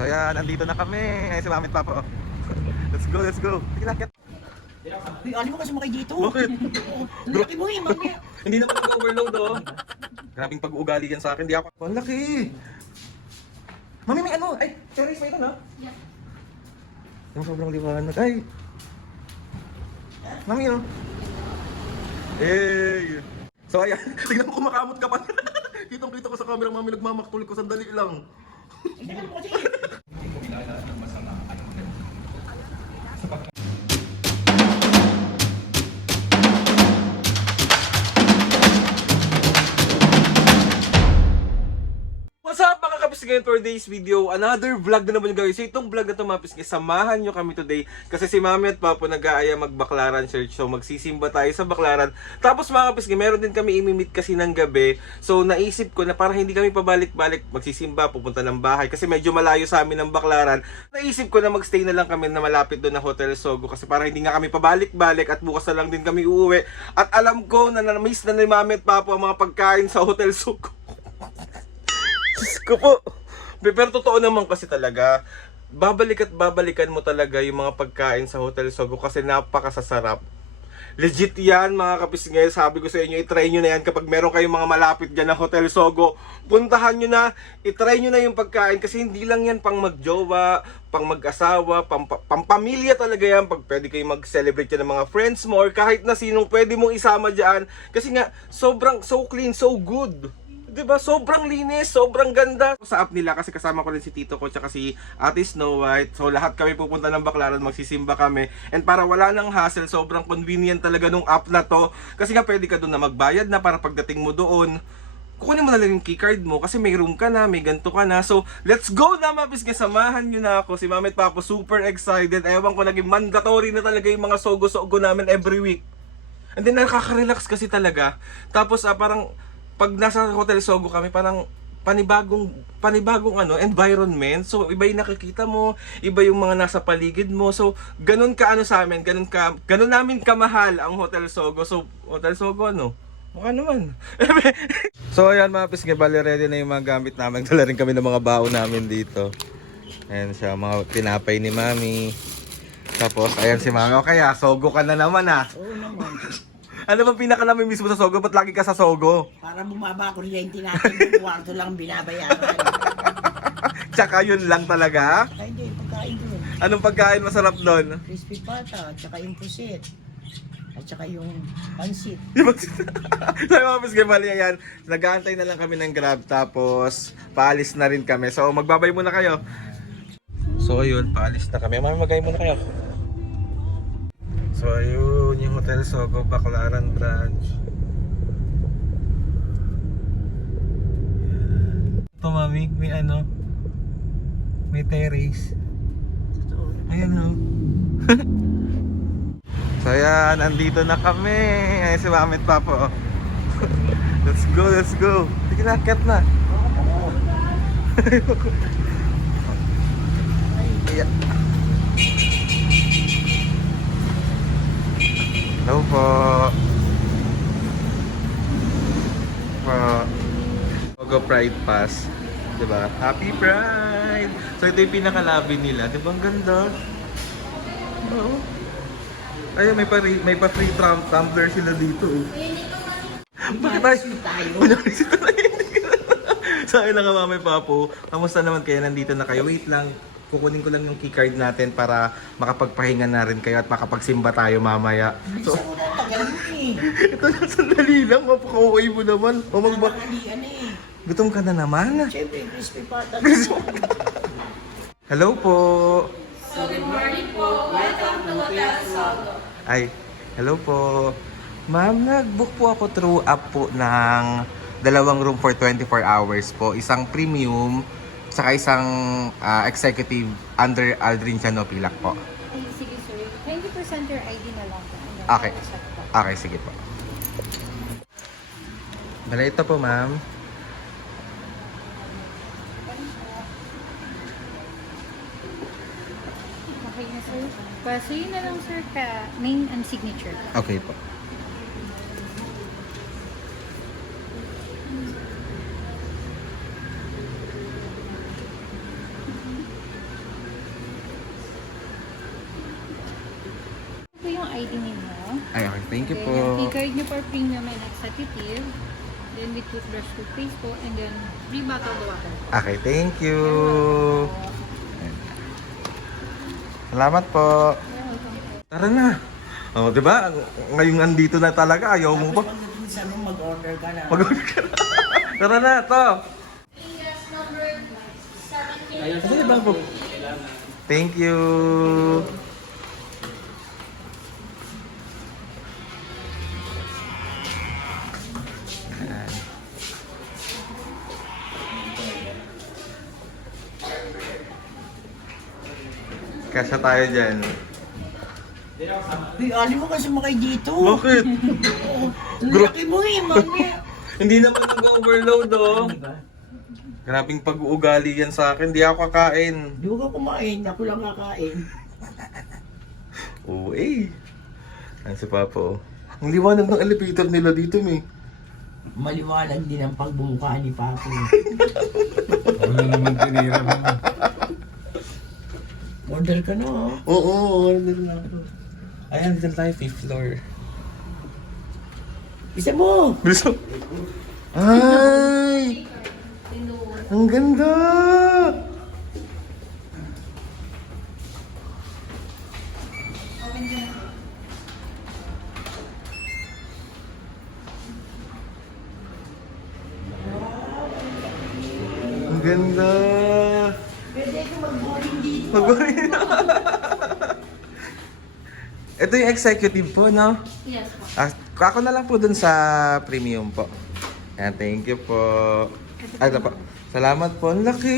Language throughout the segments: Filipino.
So yan, andito na kami. Ay, si Mamit Papa. Let's go, let's go. Tikilakit. Uy, alam mo kasi makay dito. Bakit? Laki mo eh, mamaya. Hindi naman nag-overload oh. Grabing pag-uugali yan sa akin. Di ako. Ang laki. Mami, may ano? Ay, cherries pa ito na? Yeah. Yung sobrang liwanag. Ay. Mami oh. Hey. So ayan, tignan mo kumakamot ka pa. Kitang-kita ko sa camera, Mami, nagmamaktul ko sandali lang. Hindi ka mo kasi. What's up mga kapisgay, for today's video, another vlog na naman guys. So itong vlog na ito mga kapisgay, samahan nyo kami today kasi si Mami at Papo nag-aaya mag-Baclaran Church. So magsisimba tayo sa Baclaran. Tapos mga kapisgay, meron din kami imimit kasi ng gabi. So naisip ko na para hindi kami pabalik-balik magsisimba, pupunta ng bahay kasi medyo malayo sa amin ng Baclaran. Naisip ko na magstay na lang kami na malapit doon na Hotel Sogo kasi para hindi nga kami pabalik-balik at bukas na lang din kami uuwi. At alam ko na na-miss na ni Mami at Papo ang mga pagkain sa Hotel Sogo. Diyos ko po. Pero totoo naman kasi talaga, babalik at babalikan mo talaga yung mga pagkain sa Hotel Sogo kasi napakasasarap. Legit yan mga kapisngay. Sabi ko sa inyo, itry nyo na yan kapag meron kayong mga malapit dyan ng Hotel Sogo. Puntahan nyo na, itry nyo na yung pagkain kasi hindi lang yan pang magjowa, pang mag-asawa, pang pamilya talaga yan. Pag pwede kayo mag-celebrate yan ng mga friends mo or kahit na sinong pwede mong isama dyan. Kasi nga, sobrang so clean, so good. Diba? Sobrang linis, sobrang ganda. Sa app nila kasi kasama ko rin si Tito ko tsaka si Ate Snow White. So lahat kami pupunta ng Baclaran, magsisimba kami. And para wala nang hassle, sobrang convenient talaga nung app na to. Kasi nga pwede ka doon na magbayad na para pagdating mo doon, kukunin mo na lang yung keycard mo kasi may room ka na, may ganto ka na. So, let's go na mga samahan nyo na ako. Si Mami at Papo super excited. Ewan ko, naging mandatory na talaga yung mga sogo-sogo namin every week. And then nakaka-relax kasi talaga. Tapos parang pag nasa Hotel Sogo kami, parang panibagong environment. So iba yung nakikita mo, iba yung mga nasa paligid mo. So ganun ka sa amin, ganun namin kamahal ang Hotel Sogo. So Hotel Sogo mukha naman. So ayan mga pisngi, bali ready na yung mga gamit namin. Dala rin kami ng mga baon namin dito. Ayan siya, mga tinapay ni Mami. Tapos ayan si Mami. O kaya, Sogo ka na naman Oo naman. Ano bang pinaka-namin mismo sa Sogo? Ba't lagi ka sa Sogo? Para bumaba kuryente natin, yung kwarto lang binabayaran. Tsaka yun lang talaga? Saka hindi, pagkain doon. Anong pagkain masarap doon? Crispy pata, tsaka yung pusit. At tsaka yung pansit. Sabi mga pisgay, mali yan. Nag-aantay na lang kami ng Grab tapos paalis na rin kami. So magbabay muna kayo. So ayun, paalis na kami. Mami, magay muna kayo. So ayun, yung Hotel Sogo, Baclaran branch. Ito Mami, may may terrace. Ayan o. So ayan, andito na kami. Ay si Mami at Papa. Let's go, let's go. Sige na, cat na. Ayan. Hello po. Sogo Pride Pass. Diba? Happy Pride! So ito yung pinaka-lobby nila. Diba ang ganda? Oo. Ayun, may pa-free tumbler sila dito. Bakit tayo? Sa akin na nga Mami Papo, kamusta naman kayo? Nandito na kayo? Wait lang. Kukunin ko lang yung keycard natin para makapagpahinga na rin kayo at makapagsimba tayo mamaya. So, ito na sandali lang, mapaka-okay mo naman. O gutom ka na naman. Siyempre, crispy pata. Hello po. So, good morning po. Welcome to Hotel Sogo. Ay, hello po. Ma'am, nag-book po ako through app po ng 2 room for 24 hours po. Isang premium, saka isang executive under Aldrin Chano Pilak po. Ay, sige sir. 20% your ID na lang po. Okay. Okay, sige po. Bala ito po, ma'am. Okay na sir. Pasuyin na lang sir ka name and signature. Okay po. ID ninyo. Ay, okay. Thank you Then, po. yung key-card nyo for premium and executive. Then with toothbrush, toothpaste po. And then, free bottle of water. Okay, thank you. Salamat po. You're welcome po. Tara na. Oh, 'di ba? Ngayong andito na talaga, ayaw mo pa. Pagdating sa room, mag-order ka na. Mag-order ka na. Tara na, to. Kasi ba po? Thank you. Ayan. Kasya tayo dyan. Uy, alim mo kasi sumakay dito. Bakit? Ang laki mo eh, mami. Hindi naman nag-overload, oh. Grabing pag-uugali yan sa akin. Di ako kakain. Di ko ka kumain, ako lang kakain. Oo, eh. Ano si Papa, oh. Ang liwanag ng elevator nila dito, may. Maliwanag din ang pagbuka ni Papi. Wala naman tinira mo. Order ka na, oh. Oo, order na ako. Ayan, dito tayo, 5th floor. Isa mo! Bilis mo. Ay! Ang ganda! Ang ganda! Pwede ko mag-boarding dito. Mag-worry na. Ito yung executive po, no? Yes po. Ako na lang po dun sa premium po. Ayan, thank you po. Ay, ito po. Salamat po. Ang laki!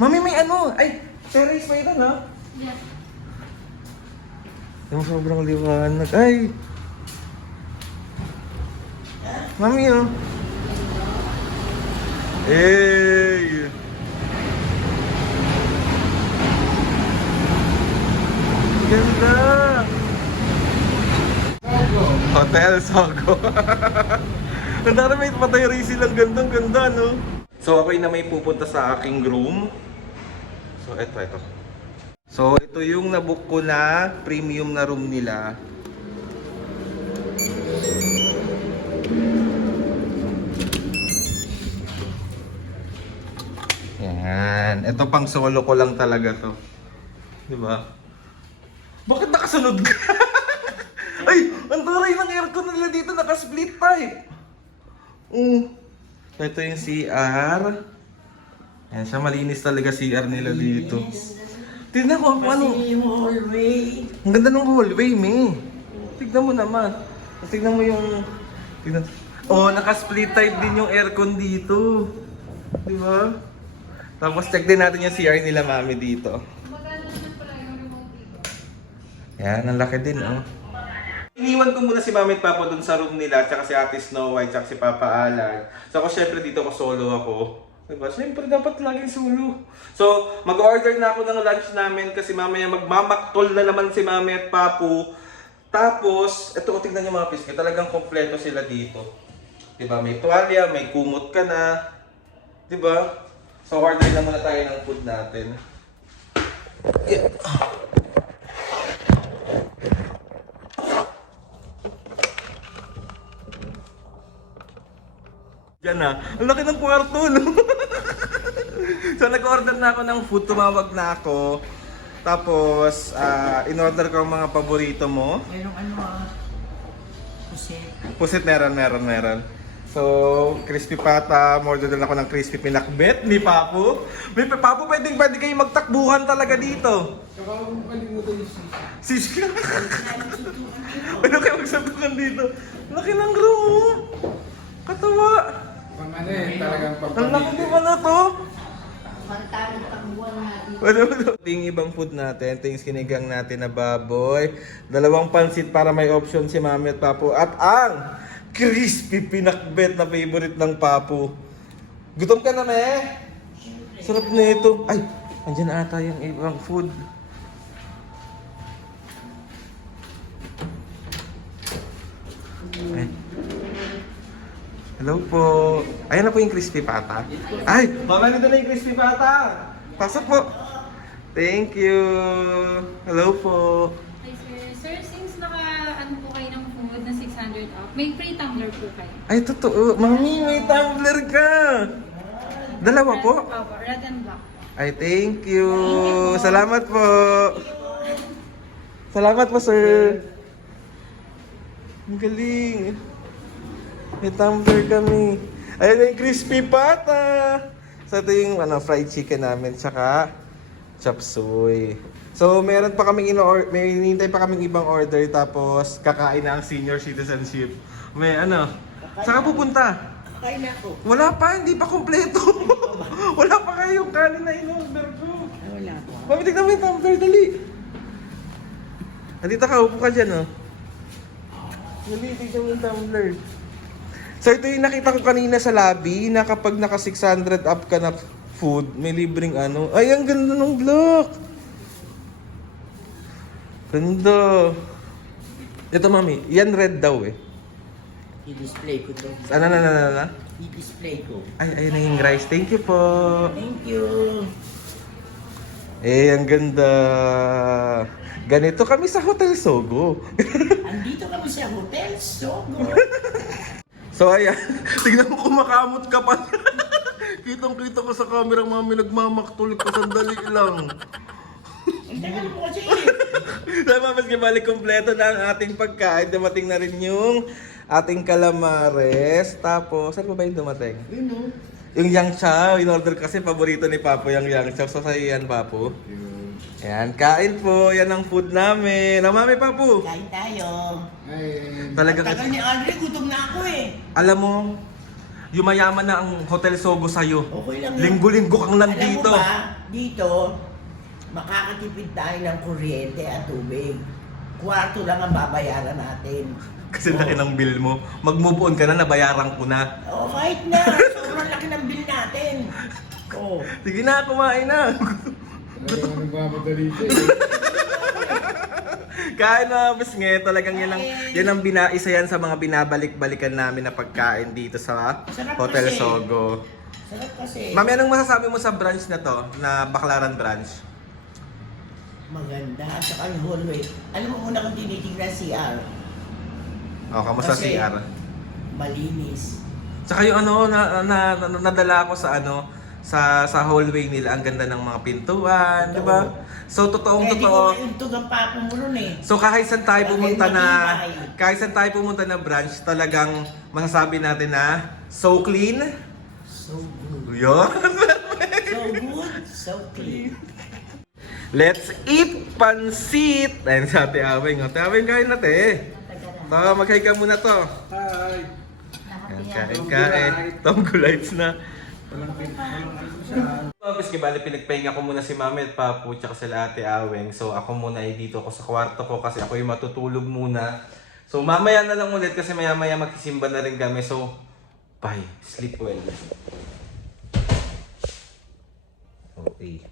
Mami, may ano? Ay, terrace pa ito, no? Yes. Yung sobrang liwanag. Ay! Mami, oh. Hey! Ganda! Hotel Sogo. Ang dami may patay racing lang, gandang ganda, no? So ako'y na may pupunta sa aking room. So ito. So ito yung nabook ko na premium na room nila. Yan. Ito pang solo ko lang talaga to. Di ba? Bakit nakasunod ka? Ay! Ang taray ng aircon nila dito, naka-split type. Ito yung CR. Yan siya, malinis talaga CR nila dito. Tignan ko kung ano. Kasi yung hallway. Ang ganda ng hallway, me. Tignan mo naman. Tignan mo yung... Tignan. Oh, naka-split type din yung aircon dito. Di ba? Tapos check din natin yung CR nila, mami, dito. Yan, ang laki din, oh. Iniwan ko muna si Mami at Papa dun sa room nila, tsaka si Ate Snow White, tsaka si Papa Alan. So ako syempre dito ko solo ako. Diba? Syempre dapat laging solo. So mag-order na ako ng lunch namin kasi mamaya magmamaktol na naman si Mami at Papu. Tapos, ito ko tignan yung mga pisngi, talagang kompleto sila dito. Diba? May tuwalya, may kumot ka na. Diba? So order na muna tayo ng food natin. Yeah. Yan na. Ang laki ng kwarto, no? So, nag-order na ako ng food. Tumawag na ako. Tapos, in-order ko ang mga paborito mo. Merong ano, pusit. Pusit, meron. So, crispy pata. Order din ako ng crispy pinakbet ni Papu. May Papu, pwede kayo magtakbuhan talaga dito. Saka huwag mo kalimutan yung sisi. Sisi. Pwede kayo magsabukan dito. Laki ng room, oh. Katawa. Pang ano eh, talagang Ang laki pampamilya. di ba na to? Pantaran takbuhan natin. Ito yung ibang food natin. Ito yung sinigang natin na baboy. 2 pansit para may option si Mami at Papu. At ang crispy pinakbet na favorite ng Papu. Gutom ka na, me? Sarap na ito. Ay, andyan ata yung ibang food. Ay. Hello po. Ayan na po yung crispy pata. Ay, mama, nito na yung crispy pata. Pasok po. Thank you. Hello po. Hi, sir. Sir, since ano po kayo ng food na 600 up, may free tumbler po kayo. Ay, totoo. Mami, may tumbler ka. Dalawa po? Opo, red and black. Ay, thank you. Salamat po. Salamat po, sir. Ang galing. May tumbler kami. Ayun yung crispy pata. So, ito yung fried chicken namin. Tsaka chop suey. So, meron pa kaming may hinihintay pa kaming ibang order. Tapos, kakain na ang senior citizenship. May saan ka pupunta? Kakain na ako. Wala pa, hindi pa kompleto. Wala pa kayong kanin na in-order ko. Wala pa. Mami, tignan mo yung tumbler, dali. Andito ka, upo ka dyan, oh. Dali, tignan mo yung tumbler. So, ito yung nakita ko kanina sa lobby, na kapag naka 600 up ka na food, may libreng Ay, ang ganda ng block! Ganda. Ito, mami, yan red daw, eh. I-display ko to. Ano na? I-display ko. Ay, ayun na yung rice. Thank you po. Thank you. Ang ganda. Ganito kami sa Hotel Sogo. Andito kami sa Hotel Sogo. So ayan, tignan mo kumakamot ka pa. Kitang-kita ko sa camera, mami, nagmamaktol ka, sandali lang. Ang tagal mo kasi. Tama, maski balik kompleto na ang ating pagkain. Dumating na rin yung ating calamares. Tapos, saan pa ba yung dumating? Yun o. Yung yang chow, in-order kasi paborito ni Papo yung yang chow. So sa'yo yan, Papo. Ayan, kain po. Yan ang food namin. Mami, Papo. Kain tayo. Ay, Talaga Ang tagal ni Andre, gutom na ako eh. Alam mo, yumayaman na ang Hotel Sogo sa'yo. Okay lang yun. Linggo-linggo kang nandito. Alam mo ba, dito, makakatipid tayo ng kuryente at tubig. Kwarto lang ang babayaran natin. Kasi laki ng bill mo. Mag-move on ka na, nabayaran ko na. Oo, kahit na. Sobrang laki ng bill natin. Oo. Sige na, kumain na. talagang nagmamadali siya eh. Kain na, Bisnge. Talagang isa yan sa mga binabalik-balikan namin na pagkain dito sa Sarap Hotel kasi. Sogo. Sarap kasi. Mami, anong masasabi mo sa branch na to? Na Baclaran branch? Maganda. At saka yung hallway. Alam mo muna kung tinitignan CR. O, kamusta Kasi- CR? Malinis. Tsaka yung nadala ako sa hallway nila, ang ganda ng mga pintuan, di ba? So, totoong Hindi totoo. ko kayuntog ang papo mo ron eh. So, kahit saan tayo pumunta Matibay. kahit saan tayo pumunta na branch, talagang masasabi natin na so clean. So good. Yun. So good, so clean. Let's eat pansit! Ayun sa Ate Aweng. Ate Aweng, kain na, te. Ito, mag-hi ka muna to. Hi! Ayan, kain. Tom Gulites na. Walang ano siya. Tapos bali pinagpahinga ko muna si Mami at Papu tsaka sila Ate Aweng. So ako muna ay dito ako sa kwarto ko kasi ako yung matutulog muna. So mamaya na lang ulit kasi maya-maya magsisimba na rin kami. So bye. Sleep well. Okay.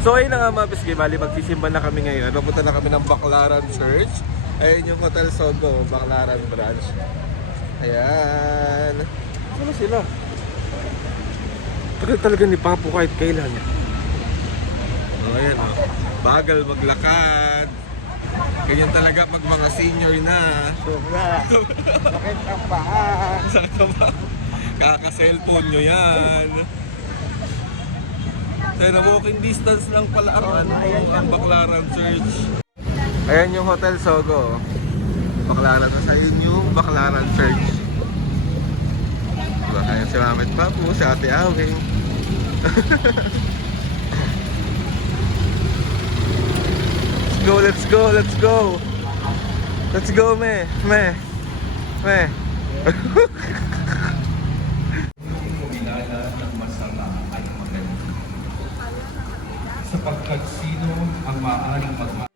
So ayun na nga mga Bisgi, bali magsisimba na kami ngayon. Papunta na kami ng Baclaran Church. Ayun yung Hotel Sogo, Baclaran branch. Ayan. Ano sila? Tagal talaga ni Papo kahit kailan. Ayan, bagal maglakad. Ganyan talaga pag mga senior na. Sobra. Bakit ang paa? Sana ba? Kaka-cellphone nyo yan. Pero walking distance lang pala ang Baclaran Church. Ayan yung Hotel Sogo. Baclaran na sa'yo yung Baclaran Church. Diba? Ayan si Mami at Papu, si Ate Aweng. Let's go, let's go. Let's go, me. Sapagkat sino ang maaaring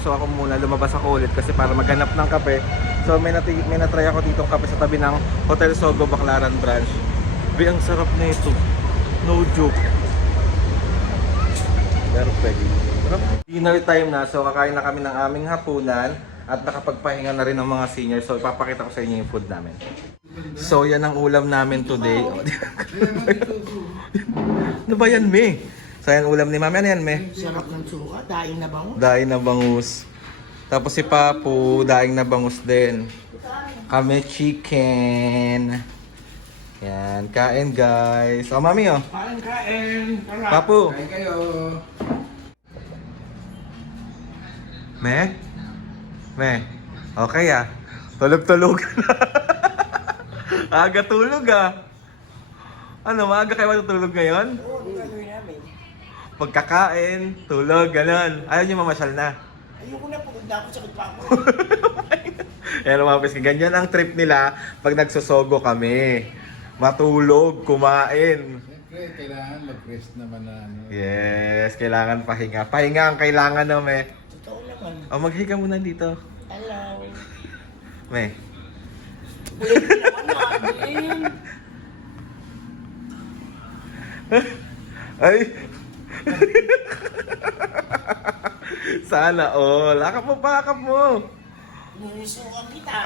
So ako muna lumabas ako ulit kasi para maghanap ng kape. So may natry ako dito kape sa tabi ng Hotel Sogo Baclaran branch. Ang sarap na ito. No joke. Perfect. Dinner time na, so kakain na kami ng aming hapunan at nakapagpahinga na rin ng mga seniors. So ipapakita ko sa inyo yung food namin. So yan ang ulam namin today. Ano ba yan, Me? So yan ulam ni Mami. Ano yan, Me? Sarap ng suka, daing na bango. Daing na bangus. Tapos si Papu, daing na bangus din. Kami chicken. Yan, kain guys. O Mami, oh. Kain. Papu. Kain kayo. Me? Me? Okay ah. Tulog-tulog. Aga tulog ah. Ano, maaga kayo matutulog ngayon? Oo, gagawin namin. Pagkakain, tulog, ganon. Ayaw niyo mamasyal na. Ayoko na, pagod na ako, sakit pa ako. Ayan mga pes, ganyan ang trip nila pag nagsosogo kami. Matulog, kumain. Siyempre, kailangan mag-rest naman na ano. Yes, kailangan pahinga. Pahinga ang kailangan no, me. Totoo naman. O, maghiga muna dito. Hello. Me. Ulit naman natin. Ay! Sana all. Akap mo pa, akap mo. Nusukan kita.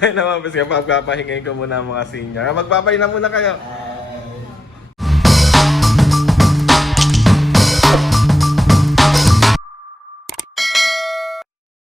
Ay naman, pes, kapag papahingayin ko muna ang mga senior. Magpapahinga muna kayo.